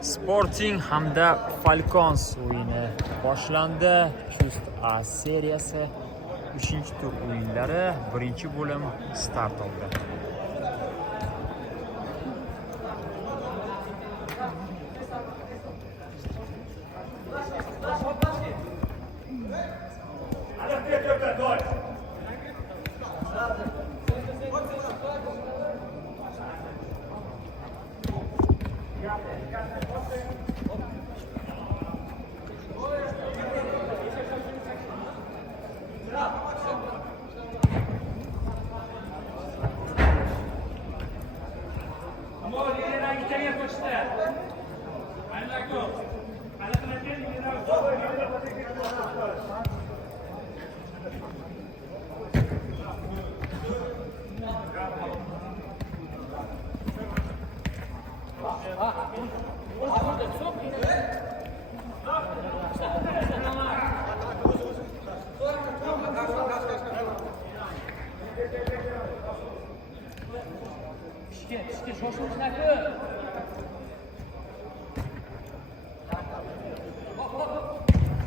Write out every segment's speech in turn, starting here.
Sporting hamda Falcons o'yini boshlandi. Chust A seriyasi 3-tur o'yinlari birinchi bo'lim start oldi.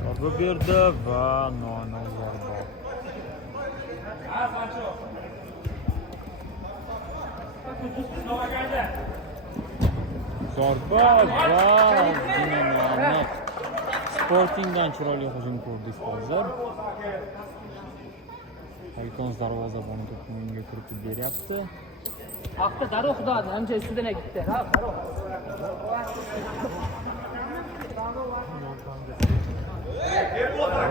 Zarba berdi va noaniq zarba. Zarba va noaniq. Sportingdan chiroyli hujum ko'rdik hozir. Falcons darvozaboni to'pni o'yinga kiritib beryapti. Hafta darrov xudodan ancha ustidan ketdi. Ha, darrov.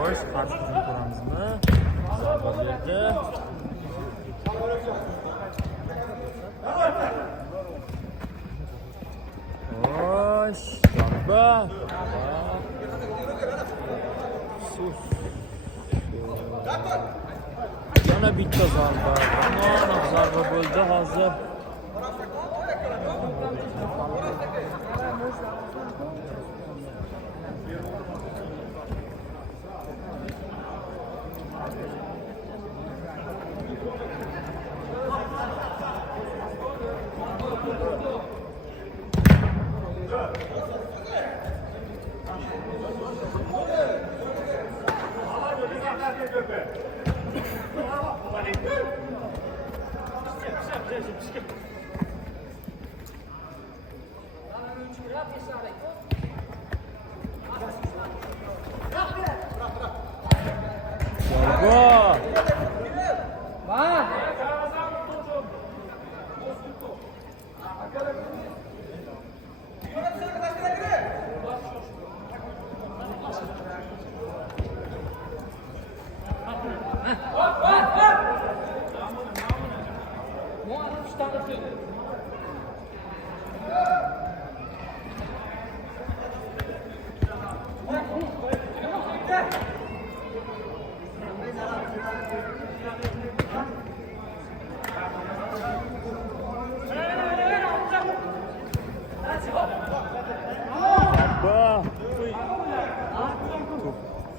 Xo'sh, qarshi hujum ko'ramizmi? Zarba berdi. Xo'sh, zarba. Yana bitta zarba. Noaniq zarba bo'ldi hozir.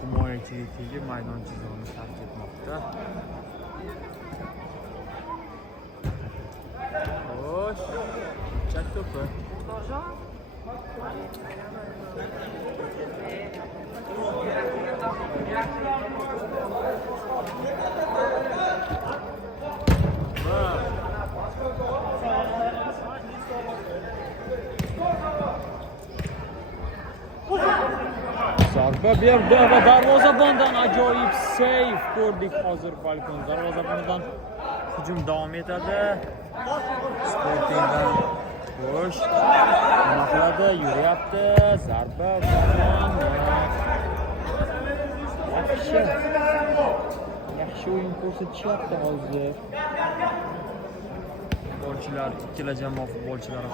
Himoyachiga maydon chizig'ini tark etmoqda. Xo'sh, chak to'pi. Zarba berdi va darvozabondan ajoyib seyv ko'rdik hozir. Falcons darvozabonidan hujum davom etadi. Sportingdan xo'sh, nima qiladi? Yuryapti. Zarba yaxshi o'yin ko'rsatishyapti hozir. Futbolchilar, ikkala jamoa futbolchilari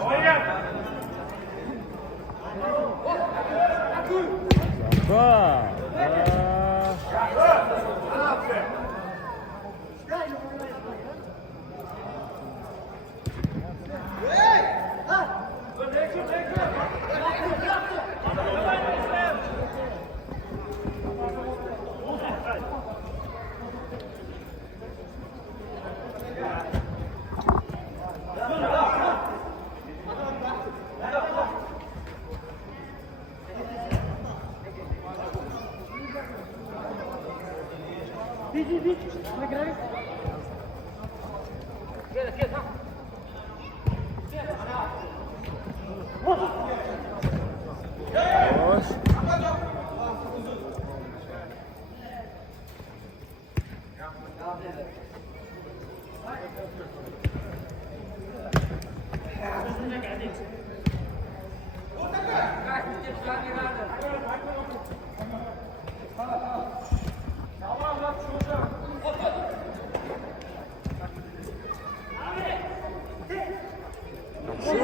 Xo'sh.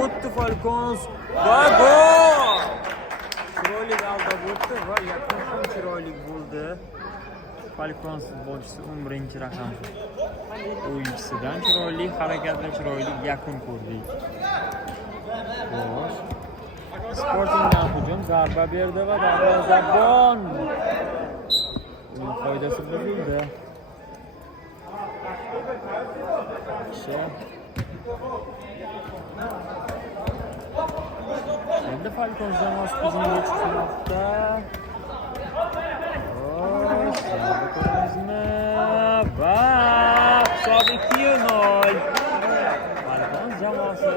O'tdi Falcons va gol! Chiroyli aldab o'tdi va yakun ham chiroyli bo'ldi. Falcons futbolchisi 11-raqam o'yinchisidan chiroyli harakat va chiroyli yakun ko'rdik. Xo'sh. Sportingdan hujum zarba berdi va darvozabon uning foydasi buzildi. Endi Falcons jamoasi hujumga chiqmoqda. Ko'rdingizmi? Va hisob 2-0. Falcons jamoasi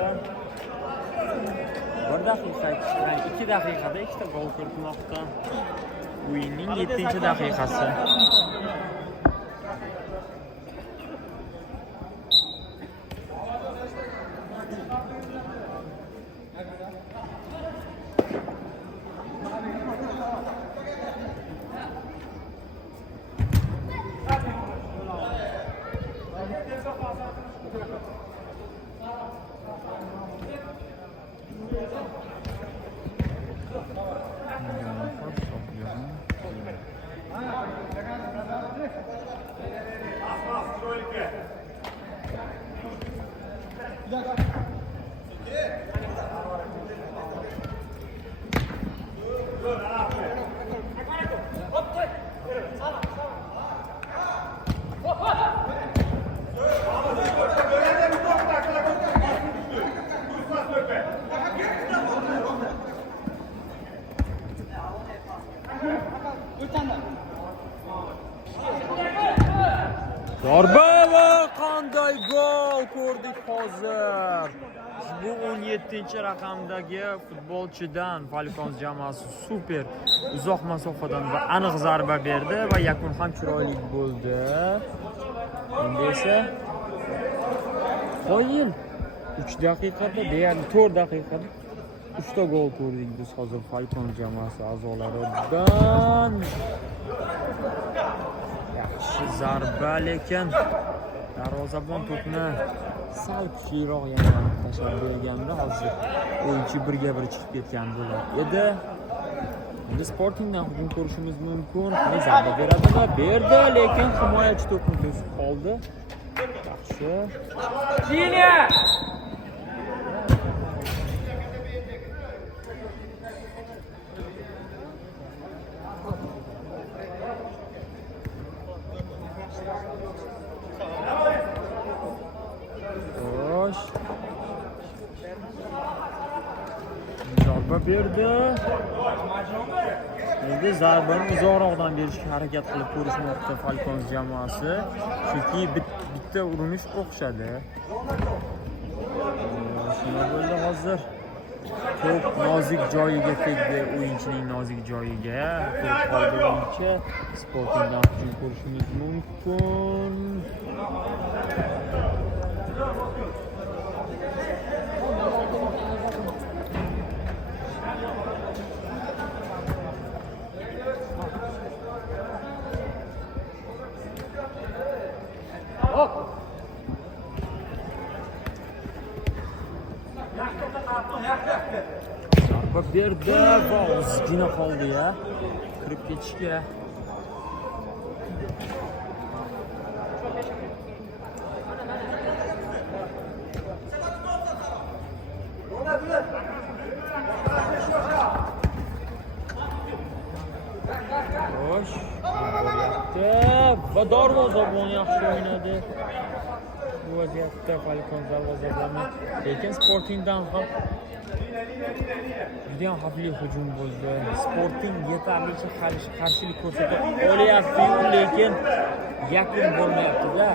1 daqiqa, 2 daqiqada 2 ta gol kiritmoqda. O'yinning 7-daqiqasi. Zarba va qanday gol ko'rdik hozir. Bu 17-raqamdagi futbolchidan Falcons jamoasi super uzoq masofadan va aniq zarba berdi va yakun ham chiroyli bo'ldi. Endi esa qo'yil 3 daqiqada, deyarli 4 daqiqada 3 ta gol ko'rdik biz hozir Falcons jamoasi a'zolaridan. Yaxshi zarba, lekin darvozabon to'pni sal kuchliroq yana tashlab berganda hozir o'yinchi birga bir chiqib ketgan bo'lar edi. Endi Sportingdan hujum ko'rishimiz mumkin. Zarba beradimi? Berdi, lekin himoyachi to'pni to'sib qoldi. Yaxshi. Liniya! Zarba berdi. Endi zarbani uzoqroqdan berishga harakat qilib ko'rishmoqda Falcons jamoasi. Chunki bitta urinish o'xshadi. Shuna bo'ldi hozir. To'p nozik joyiga tegdi, o'yinchining nozik joyiga. To'p qoldi o'yinchi. Sportingdan hujum ko'rishimiz mumkin. Zarba berdi va ozgina qoldi ya. Kirib ketishga. Xo'sh, bo'lyapti va darvozabon yaxshi o'ynadi. Bu vaziyatda Falcons darvozaboni, lekin Sportingdan ham Juda ham xavfli hujum bo'ldi. Sporting yetarlicha qarshilik ko'rsata olyapti-yu, lekin yakun bo'lmayapti-da.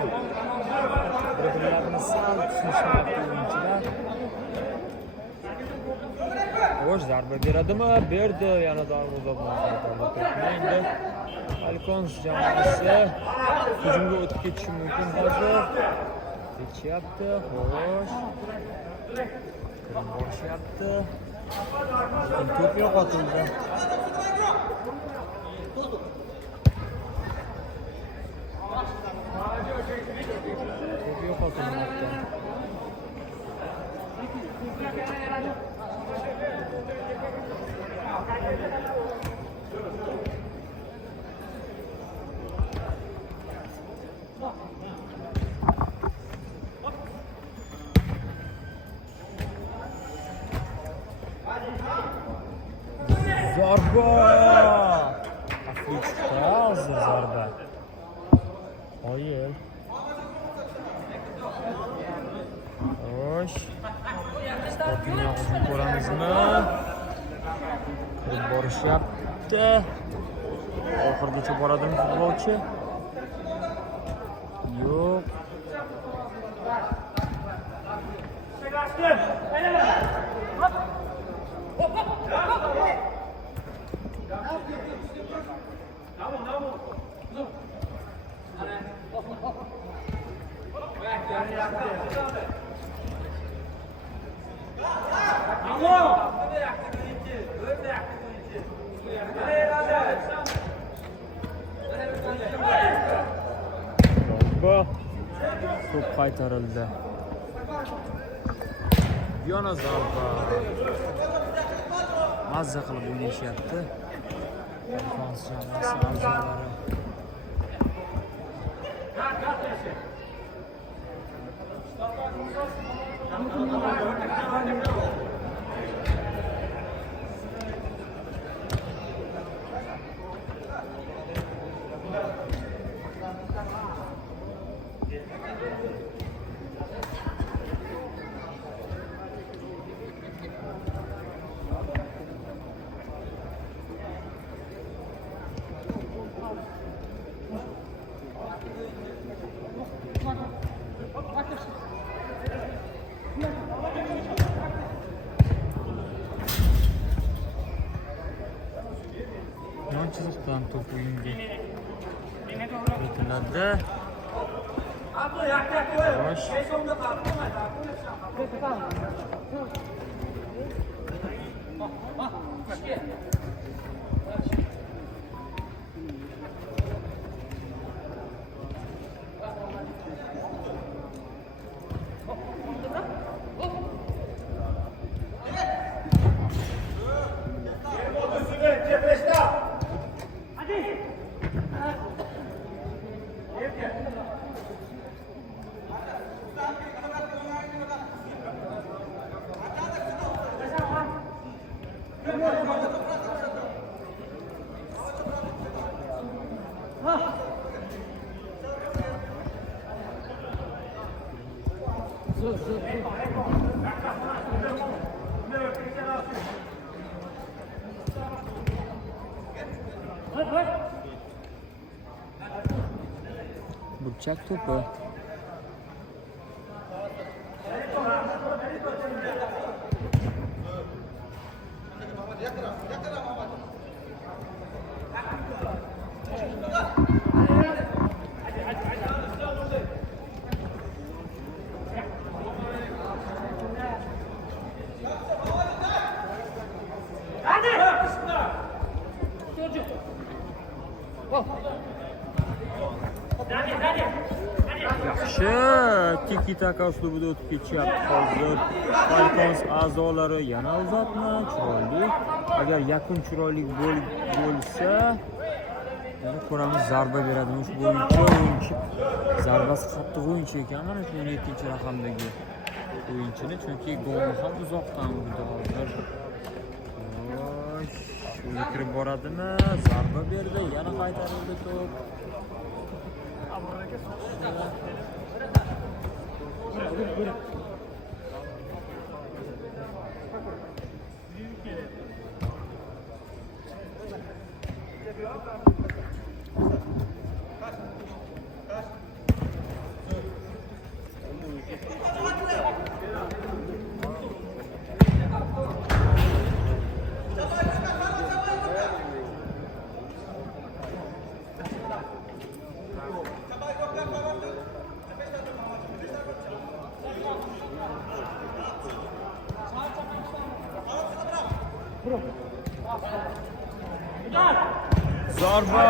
Bir-birlarini sal tushnishyapti o'yinchilar. Xo'sh, zarba beradimi? Berdi. Yana darvozabon endi Falcons jamoasi hujumga o'tib ketishi mumkin hozir. Kechyapti. Xo'sh. Borishyapti. To'p yo'qotildi. To'p yo'qotilmoqda. Zarba! Xavfli chiqdi hozir zarba. Qoyil. Xo'sh. Sportingni hujum ko'ramizmi? Kirib borishyapti. Oxirigacha boradimi futbolchi? Yo'q. To'p qaytarildi. Yana zarba. Mazza qilib o'ynashyapti. Defans jamoasi a'zolari. Chiziqdan to'p o'yinga kiritiladi. Xo'sh. Burchak to'pi. Yaxshi, tiki-taka uslubida o'tib ketyapti hozir. Falcons a'zolari yana uzatma, chiroyli. Agar yakun chiroyli bo'lsa, yana ko'ramiz zarba beradimi ushbu o'yinchi. Zarbasi qattiq o'yinchi ekan, mana shu 17-raqamdagi o'yinchini, chunki golni ham uzoqdan urdi hozir. Xo'sh, o'zi kirib boradimi? Zarba berdi, yana qaytarildi to'p. Zarba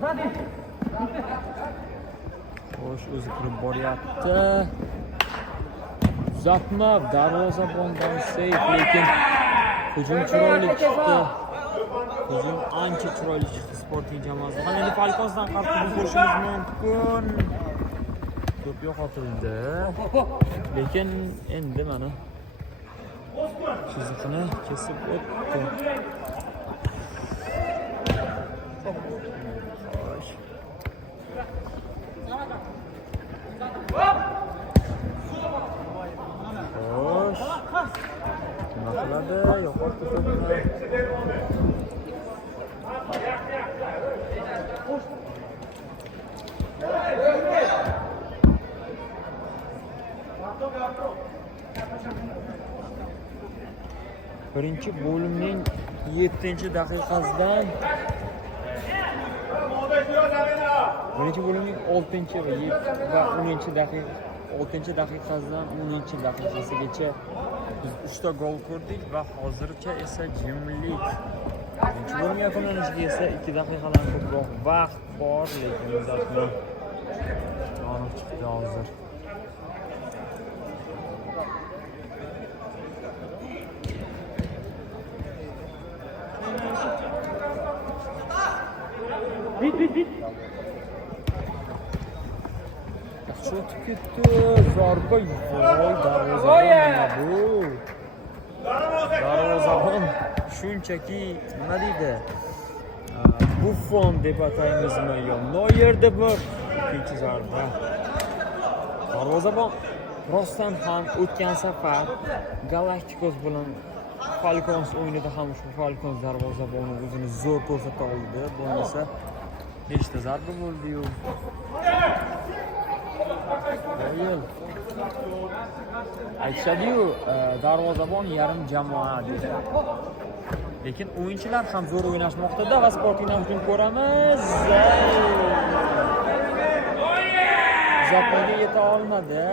va net. Xo'sh, o'zi kirib boryapti. Uzatma, darvozabondan seyf, lekin hujum chiroyli chiqdi. Hujum ancha chiroyli chiqdi Sporting jamoasi. Mana endi Falkonsdan qarshi ko'rishimiz mumkin. To'p yo'qotildi. Lekin endi mana chiziqni kesib o'tdi. Xo'sh. Nima qiladi? Yo'qotdi to'pni. Birinchi bo'limning 7-daqiqasidan birinchi bo'limning 6-daqiqasidan 10-daqiqasigacha biz 3 ta gol ko'rdik va hozircha esa jimlik. Birinchi bo'lim yakunlanishiga esa 2 daqiqadan ko'proq vaqt bor, lekin uzatma aniq chiqdi hozir. Bit. Yaxshi o'tib ketdi. Zarba voy darvozabon bu. Darvozabon shunchaki nima deydi? Buffon deb ataymizmi yo Neuer deb ikkinchi zarba. Darvozabon rostdan ham o'tgan safar Galacticos bilan Falcons o'yinida ham shu Falcons darvozaboni o'zini zo'r ko'rsata oldi. Bo'lmasa nechta zarba bo'ldi-yu. Yil. Aytishadi-yu, darvozabon yarim jamoa dedi. Lekin o'yinchilar ham zo'r o'ynashmoqda va Sportingdan hujum ko'ramiz. Zapoga yeta olmadi.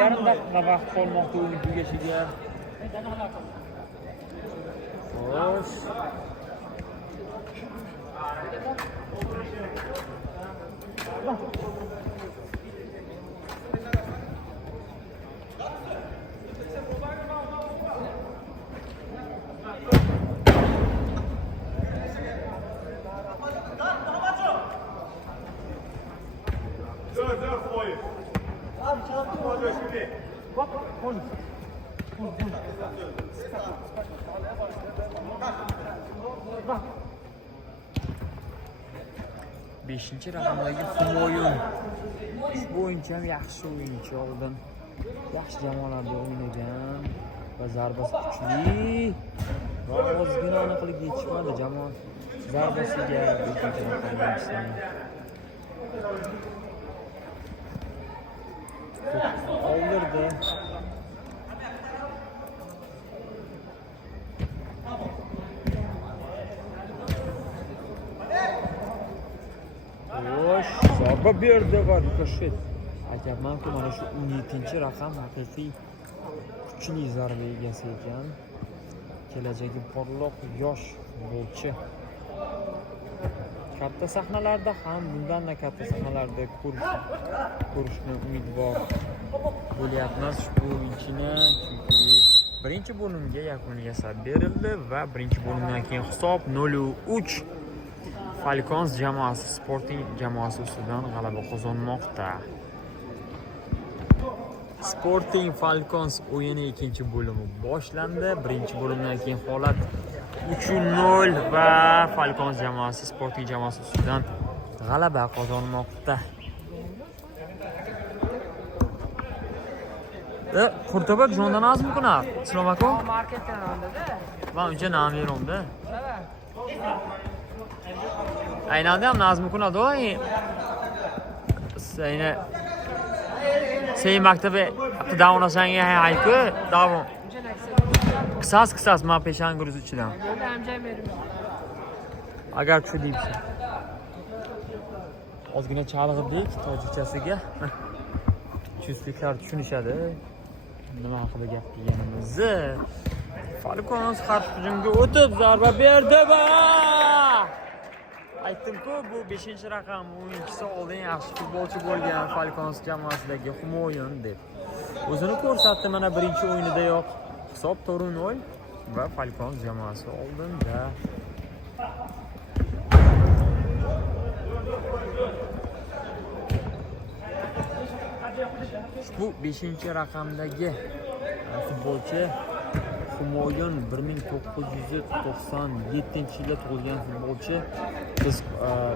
Yarim daqiqa vaqt qolmoqda o'yin tugashiga. Xo'sh. Beshinchi raqamdagi Humoyun. Ushbu o'yinchi ham yaxshi o'yinchi, oldin yaxshi jamoalarda o'ynagan va zarbasi kuchli. Va ozgina aniqlik yetishmadi jamoa zarbasiga. Oldirdi. Zarba berdi va rikoshet. Aytyapman-ku, mana shu 17-raqam haqiqiy kuchli zarba egasi ekan. Kelajagi porloq yosh futbolchi. Katta sahnalarda ham, bundan-da katta sahnalarda ko'rishni umidvor bo'lyapmiz ushbu o'yinchini, chunki birinchi bo'limga yakun yasab berildi va birinchi bo'limdan keyin hisob 0-3 Falcons jamoasi Sporting jamoasi ustidan g'alaba qozonmoqda. Sporting Falcons o'yini ikkinchi bo'limi boshlandi. Birinchi bo'limdan keyin holat 3-0 va Falcons jamoasi Sporting jamoasi ustidan g'alaba qozonmoqda. Qurtobak jondan azmi kuna? Assalomu alaykum. Marketdan oldi-da. Ben önce namirimde. Aynı ham nazmi kuna doy. Seni maktabe davona sanga hayku davom. Qisas ma peshan gruz ichidan. Agar shu deysiz. Ozgina chalg'irdik tojikchasiga. Chustliklar tushunishadi. Nima haqida gap deganimizni. Falcons qarshi hujumga o'tib zarba berdi va aytdim-ku, bu 5-raqam o'yinchisi oldin yaxshi futbolchi bo'lgan Falcons jamoasidagi Humoyun deb. O'zini ko'rsatdi, mana birinchi o'yinidayoq hisob 4-0 va Falcons jamoasi oldinda. Bu 5-raqamdagi futbolchi Humoyun 1997-yilda tug'ilgan futbolchi.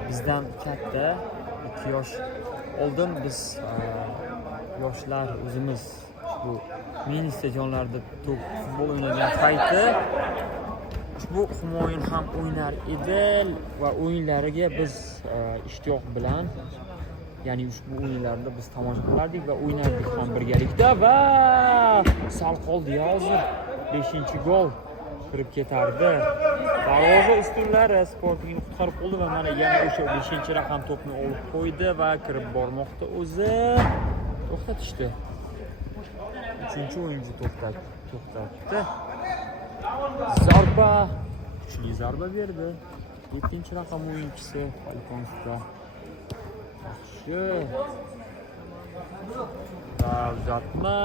Bizdan katta 2 yosh oldin biz yoshlar o'zimiz bu mini stadionlarda futbol o'ynagan payti ushbu Humoyun ham o'ynar edi va o'yinlariga biz ishtiyoq bilan, ya'ni ushbu o'yinlarda biz tomosha qilardik va o'ynardik ham birgalikda va sal qoldi hozir 5-gol kirib ketardi. Darvoza ustunlari Sportingni qutqarib qoldi va mana yana o'sha 5-raqam to'pni olib qo'ydi va kirib bormoqda o'zi. To'xtatishdi. 3-o'yinchi to'xtatdi. Zarba, kuchli zarba berdi. 7-raqam o'yinchisi Falconsda. Yaxshi. Va uzatma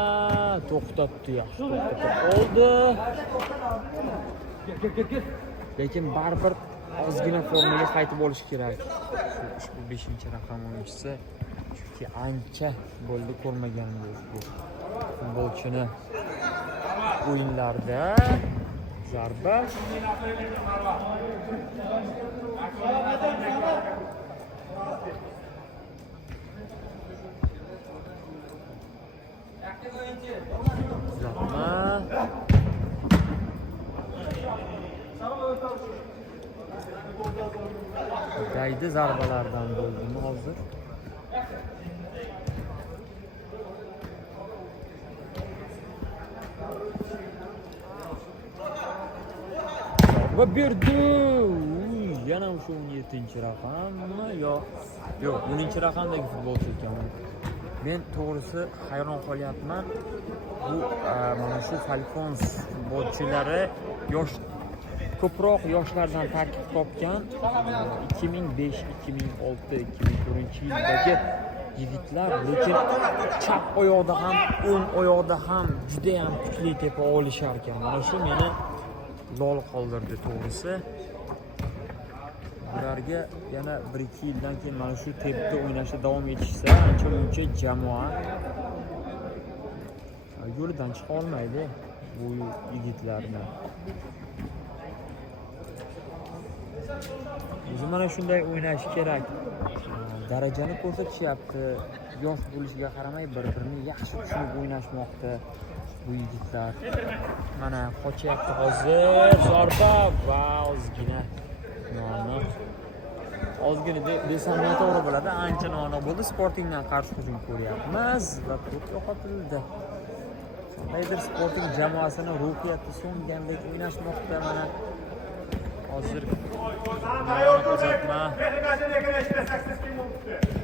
to'xtatdi, yaxshi to'xtatib oldi. Lekin baribir ozgina formaga qaytib olish kerak. Ushbu 5-raqam o'yinchisi, chunki ancha bo'ldi ko'rmaganmiz bu futbolchini o'yinlarda. Zarba. Uzatma. Daydi zarbalardan bo'ldimi hozir? Va berdi. Yana o'sha 17-raqammi? Yo'q, 10-raqamdagi futbolchi ekan. Men to'g'risi hayron qolyapman. Bu mana shu Falcons futbolchilari ko'proq yoshlardan tarkib topgan 2005, 2006, 2004-yildagi yigitlar, lekin chap oyoqda ham, o'ng oyoqda ham juda ham kuchli tepa olishar ekan. Mana shu meni lol qoldirdi to'g'risi. Ularga yana 1-2 yildan keyin mana shu tepda o'ynashda davom etishsa, ancha-muncha jamoa yo'lidan chiqa olmaydi bu yigitlarni. O'zi mana shunday o'ynash kerak. Darajani ko'rsatishyapti. Yosh bo'lishiga qaramay bir-birini yaxshi tushunib o'ynashmoqda bu yigitlar. Mana qochyapti hozir zarba va ozgina desam noto'g'ri bo'ladi. Ancha noto'g'ri bo'ldi. Sportingdan qarshi hujum ko'ryapmiz va to'p yo'qotildi. Qandaydir Sporting jamoasini ruhiyati so'ngandek o'ynashmoqda mana. Hozir uzatma.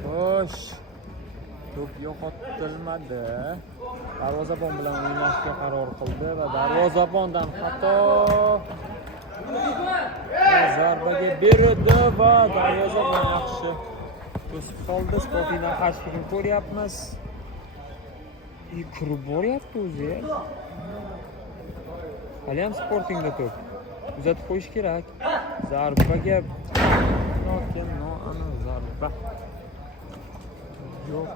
Xo'sh. To'p yo'qotilmadi. Darvozabon bilan o'ynashga qaror qildi va darvozabondan xato. Zarbaga berdi va darvozabon yaxshi to'sib qoldi. Sportingdan qarshi hujum ko'ryapmiz. Kirib boryapti o'zi. Hali ham Sportingda to'p. Uzatib qo'yish kerak. Zarbaga zarba. Yo'q.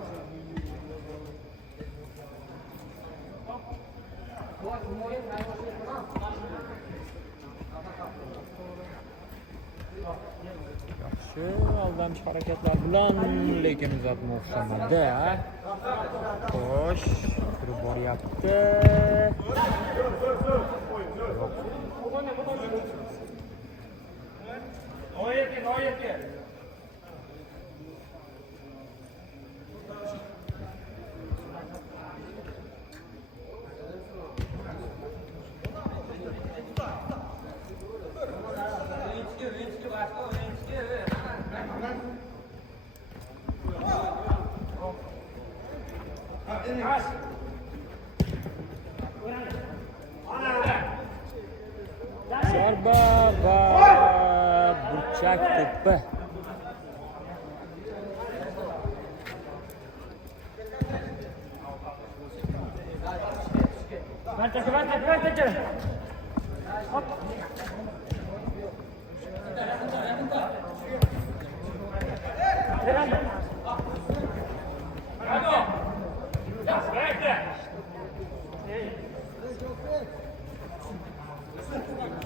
Yaxshi. Yaxshi, aldamchi harakatlar bilan, lekin uzatma o'xshamadi. Xo'sh, kirib boryapti. Zarba va burchak to'pi.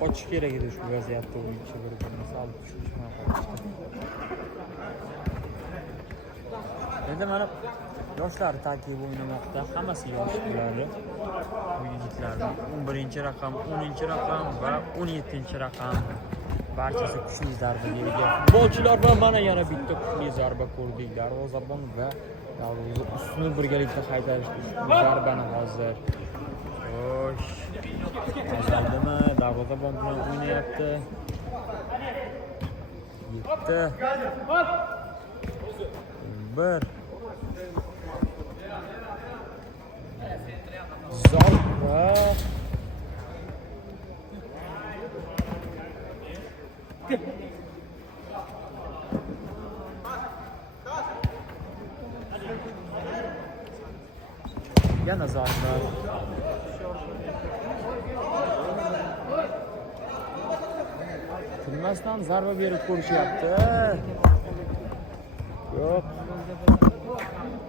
Qochish kerak edi shu vaziyatda o'yinchi bir-birini solib tushishmay qolishdi. Endi mana yoshlar tarkibi o'ynamoqda, hammasi yosh bo'ladi. Bu yigitlarning 11-raqam, 10-raqam va 17-raqam barchasi kuchli zarbaga ega futbolchilar va mana yana bitta kuchli zarba ko'rdik. Darvozabon va darvoza ustini birgalikda qaytarishdi. Zarbani hozir. Xo'sh. Azaldimi? Darvozabon bilan o'ynayapti. Yetti. 1. Zarba. Yana zarba. Bilmasdan zarba berib ko'rishyapti. Yo'q.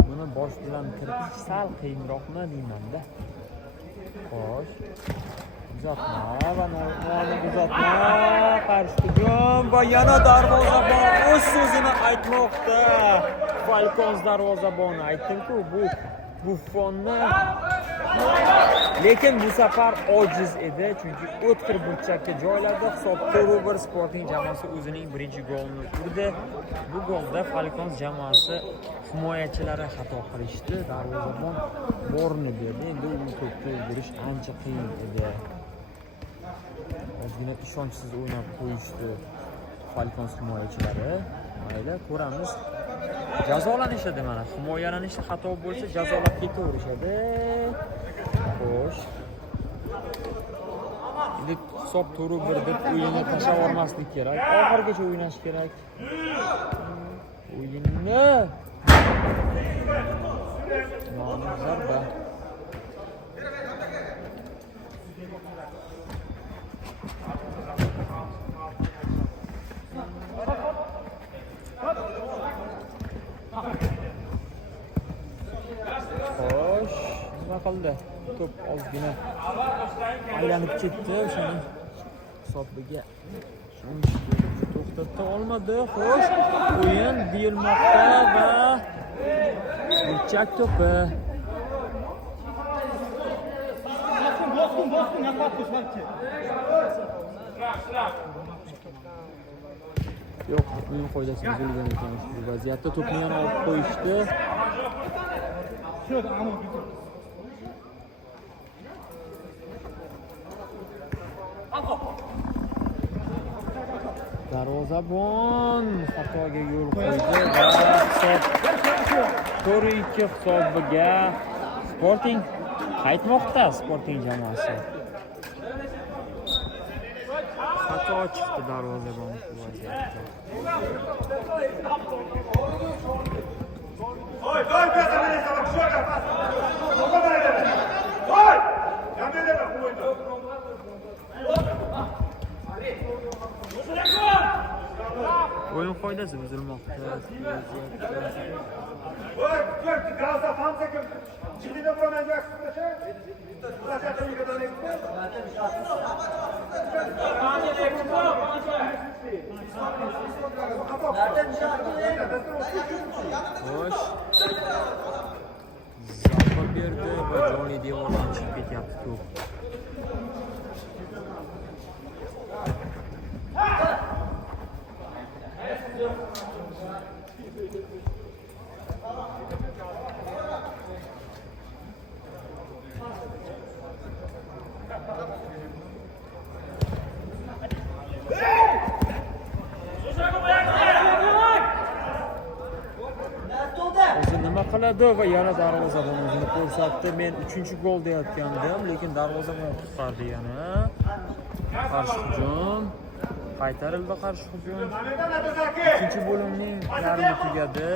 Buni bosh bilan kiritish sal qiyinroqmi deyman-da. Xo'sh. Uzatma va uzatma qarshi hujum va yana darvozabon o'z so'zini aytmoqda. Falcons darvozaboni aytdim-ku, bu Buffonni, lekin bu safar ojiz edi, chunki o'tkir burchakka joyladi. Hisob 4-1 Sporting jamoasi o'zining birinchi golini urdi. Bu golda Falcons jamoasi himoyachilari xato qilishdi. Darvozabon bo'rni berdi. Endi u to'pni o'ldirish ancha qiyin edi. Ozgina ishonchsiz o'ynab qo'yishdi Falcons himoyachilari. Mayli, ko'ramiz. Jazolanishadi mana. Himoyalanishda xato bo'lsa jazolab ketaverishadi. Xo'sh. Endi hisob 4-1 deb o'yinni tashlab olmaslik kerak. Oxirigacha o'ynash kerak. O'yinni zarba. Xo'sh, nima qildi? To'p ozgina aylanib ketdi, o'shaning hisobiga to'xtata olmadi. Xo'sh, o'yin deyilmoqda va burchak to'pi. Yo'q, o'yin qoidasi buzilgan ekan bu vaziyatda. To'pni yana olib qo'yishdi. Darvozabon xatoga yo'l qo'ydi va hisob 4-2 hisobiga Sporting qaytmoqda. Sporting jamoasi xato chiqdi darvozabon bu vaziyatda. O'yin qoidasi buzilmoqda. Xo'sh. Zarba berdi va jonli devordan chiqib ketyapti to'p. O'zi nima qiladi va yana darvozabon o'zini ko'rsatdi. Men 3-gol deyotgandim, lekin darvozabon qutqardi yana. Qarshi hujum. Qaytarildi qarshi hujum. Ikkinchi bo'limning yarmi tugadi.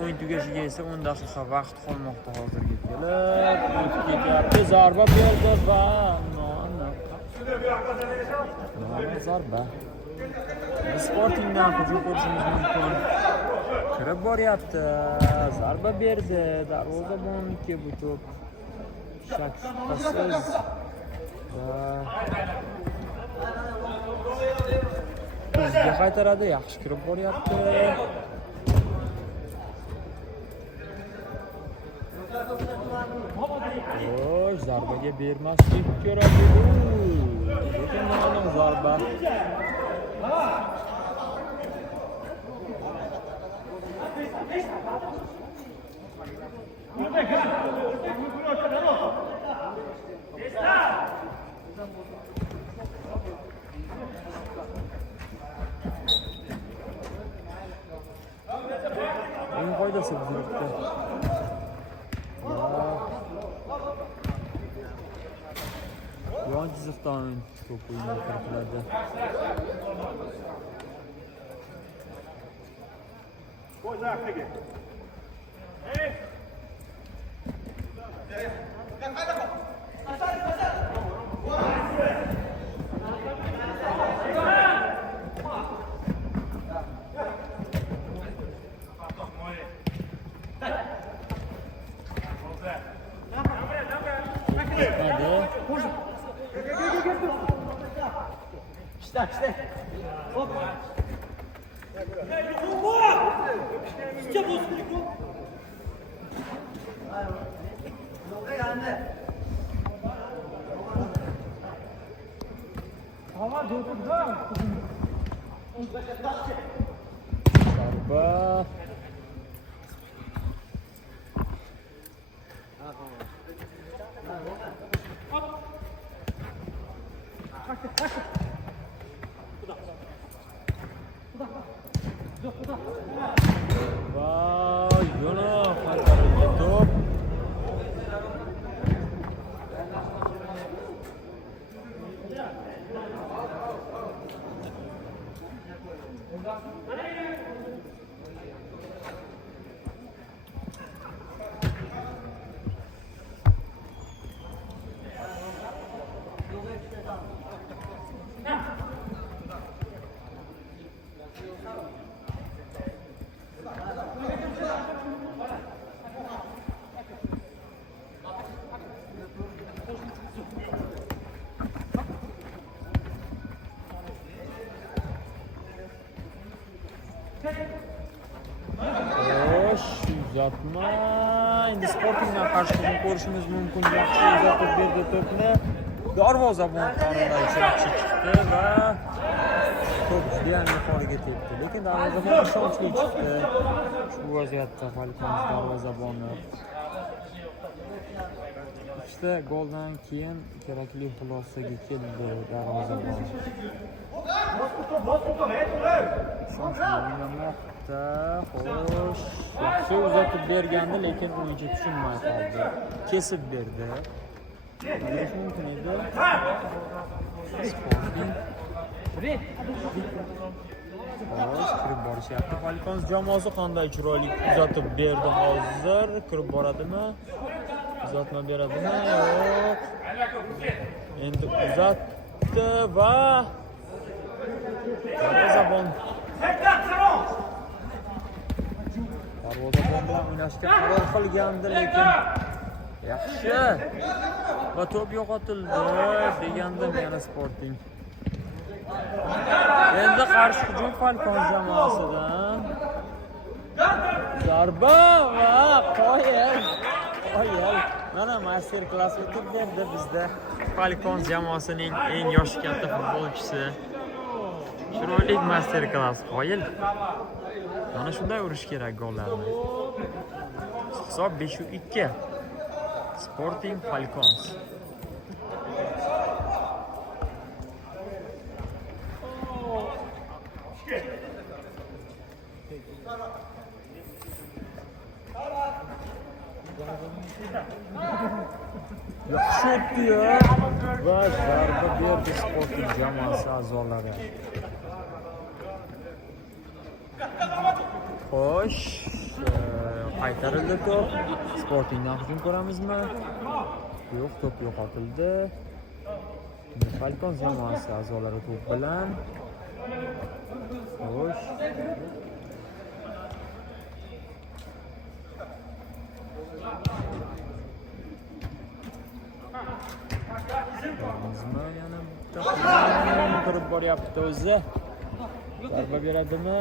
O'yin tugashiga esa 10 daqiqa vaqt qolmoqda hozirga kelib. O'tib ketyapti. Zarba berdi va zarba. Sportingdan hujum ko'rishimiz mumkin. Kirib boryapti. Zarba berdi. Darvozabonniki bu to'p. Shak shubhasiz. Bizga qaytaradi. Yaxshi kirib boryapti. Xo'sh, zarbaga bermaslik kerak edi. Lekin mana zarba. O'yin qoidasi buzilibdi. Yon chiziqdan to'p o'yinga kiritiladi. İşte. Hop. İşte bozuldu. Hava durdu da. Zarba. Vay, yana qaytarildi to'p. Xo'sh, uzatma. Endi Sportingdan qarshi hujum ko'rishimiz mumkin. Yaxshi uzatib berdi to'pni. Darvozabon qonundan yaxshi chiqdi va to'p judayam yuqoriga tepdi. Lekin darvozabon ishonchli chiqdi. Shu vaziyatda Falcons darvozaboni ikkita goldan keyin kerakli xulosaga keldi darvozabon. Ishonchli o'ynamoqda. Xo'sh, yaxshi uzatib bergandi, lekin o'yinchi tushunmay qoldi. Kesib berdi. Nima mumkin edi? Sporting. Xo'sh, kirib borishyapti. Falcons jamoasi qanday chiroyli uzatib berdi hozir. Kirib boradimi? Uzatma beradimi? Yo'q. Endi uzatdi va darvozabon bilan o'ynashga qaror qilgandi, lekin yaxshi va to'p yo'qotildi degandim yana Sporting. Endi qarshi hujum Falcons jamoasidan. Zarba va qoyil. Mana master klass o'tib berdi bizda. Falcons jamoasining eng yoshi katta futbolchisi. Chiroyli master klass qoyil. Mana shunday urish kerak gollarni. Hisob 5-2. Sporting Falcons. Yaxshi o'tdi-yu va zarba berdi Sporting jamoasi a'zolari. Xo'sh, qaytarildi to'p. Sportingdan hujum ko'ramizmi? Yo'q, to'p yo'qotildi. Falcons jamoasi a'zolari to'p bilan. Xo'sh. Yana bitta kirib boryapti o'zi. Zarba beradimi?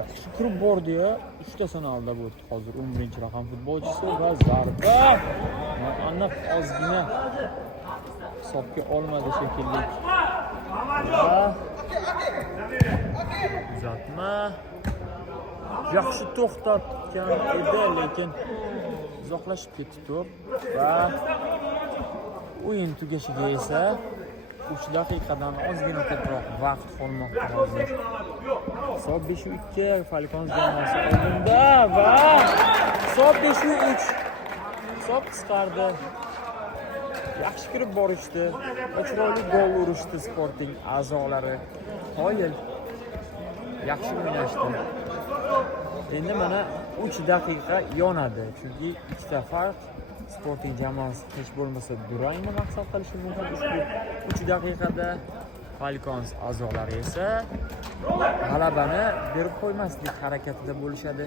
Yaxshi kirib bordi-yu. 3 ta sanalda bo'ldi. Hozir 11-raqam futbolchisi va zarba. Aniq ozgina hisobga olmadi shekilli. Uzatma. Yaxshi to'xtatgan edi, lekin uzoqlashib ketdi to'p va o'yin tugashiga esa 3 daqiqadan ozgina ko'proq vaqt qolmoqda hozir. Hisob 5-2 Falcons jamoasi oldinda va hisob 5-3. Hisob qisqardi. Yaxshi kirib borishdi va chiroyli gol urishdi Sporting a'zolari. Qoyil. Yaxshi o'ynashdi. Endi mana 3 daqiqa yonadi, chunki 2 ta farq. Sporting jamoasi hech bo'lmasa durangni maqsad qilishi mumkin. Ushbu 3 daqiqada Falcons a'zolari esa g'alabani berib qo'ymaslik harakatida bo'lishadi.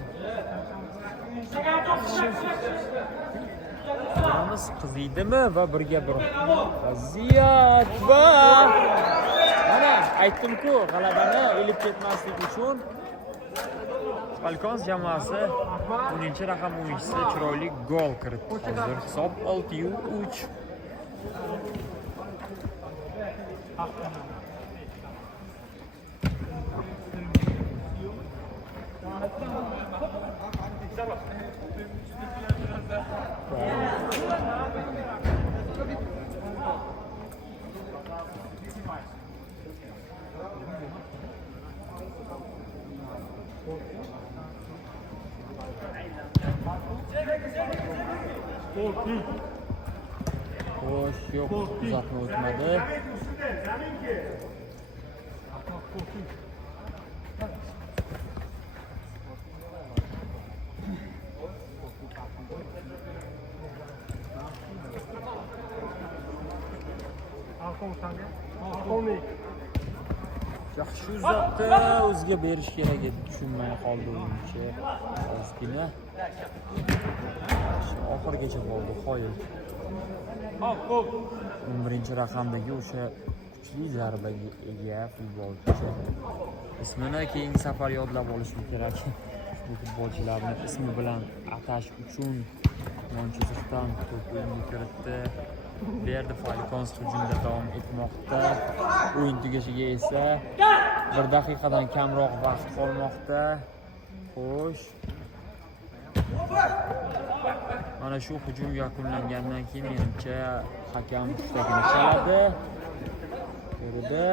Ko'ramiz qiziydimi va birga bir vaziyat va mana aytdim-ku, g'alabani ilib ketmaslik uchun Falcons jamoasi 10-raqam o'yinchisi chiroyli gol kiritdi. Hozir hisob 6-3. Xo'sh, yo'q, uzatma o'tmadi. Yaxshi uzatdi, o'ziga berish kerak edi, tushunmay qoldi o'yinchi. Ozgina oxirigacha bo'ldi, qoyil. 11-raqamdagi o'sha kuchli zarbaga ega futbolchi. Ismini keyingi safar yodlab olishim kerak. Bu futbolchilarni ismi bilan atash uchun Manchesterdan to'p o'yinga kiritdi. Berdi Falcons hujumda davom etmoqda. O'yin tugashiga esa 1 daqiqadan kamroq vaqt qolmoqda. Xo'sh. Mana shu hujum yakunlangandan keyin menimcha hakam hushtakini chaladi. Berdi.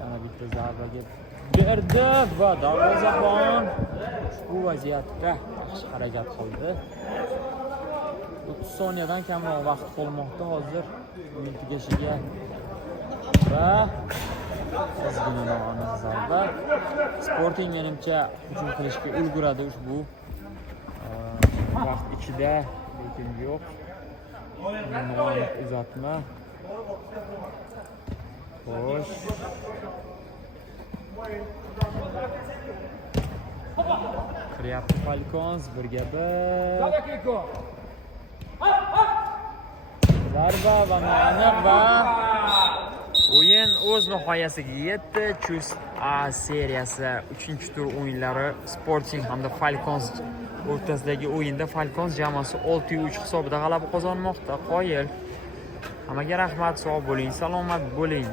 Yana bitta zarbaga berdi va darvozabon ushbu vaziyatda yaxshi harakat qildi. 30 soniyadan kamroq vaqt qolmoqda hozir o'yin tugashiga va ozgina noaniq zarba. Sporting menimcha hujum qilishga ulguradi ushbu vaqt ichida, lekin yo'q. Noaniq uzatma. Xo'sh. Kiryapti Falcons, birga bir. Zarba va noaniq va O'yin o'z nihoyasiga yetdi. Chus A seriyasi 3-tur o'yinlari Sporting hamda Falcons o'rtasidagi o'yinda Falcons jamoasi 6-3 hisobida g'alaba qozonmoqda. Qoyil. Hammaga rahmat, sog' bo'ling, salomat bo'ling.